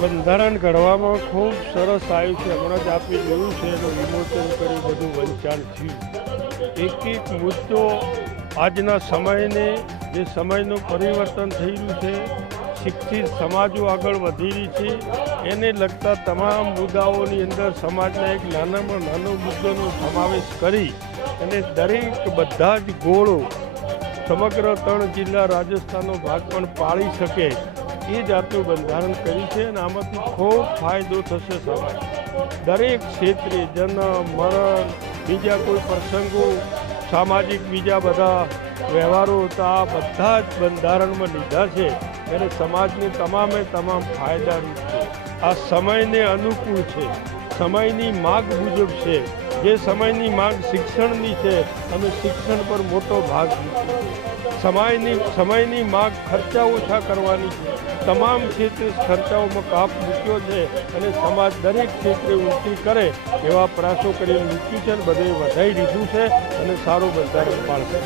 બંધારણ ઘડવામાં ખૂબ સરસ આવ્યું છે. હમણાં જ આપણે જોયું છે એનું વિમોચન કરી બધું વંચાણ થયું. એક એક મુદ્દો આજના સમયને જે સમયનું પરિવર્તન થઈ રહ્યું છે, શિક્ષિત સમાજો આગળ વધી રહી છે, એને લગતા તમામ મુદ્દાઓની અંદર સમાજના એક નાનામાં નાનો મુદ્દાનો સમાવેશ કરી અને દરેક બધા જ ગોળો સમગ્ર 3 જિલ્લા રાજસ્થાનનો ભાગ પણ પાળી શકે એ જાતનું બંધારણ કર્યું છે. અને આમાંથી ખૂબ ફાયદો થશે સમાજ. દરેક ક્ષેત્રે જન્મ મરણ બીજા કોઈ પ્રસંગો સામાજિક બીજા બધા વ્યવહારો હતા, આ બધા જ બંધારણમાં લીધા છે અને સમાજને તમામે તમામ ફાયદારૂપ છે. આ સમયને અનુકૂળ છે, સમયની માગ મુજબ છે. જે સમયની માંગ શિક્ષણની છે અમે શિક્ષણ પર મોટો ભાગ મૂક્યો. સમયની માંગ ખર્ચા ઓછા કરવાની છે, તમામ ક્ષેત્રે ખર્ચાઓમાં કાપ મૂક્યો છે અને સમાજ દરેક ક્ષેત્રે ઉન્નતિ કરે એવા પ્રયાસો કરી મૂક્યું છે અને બધે વધારી દીધું છે અને સારું બંધારણ પાળશે.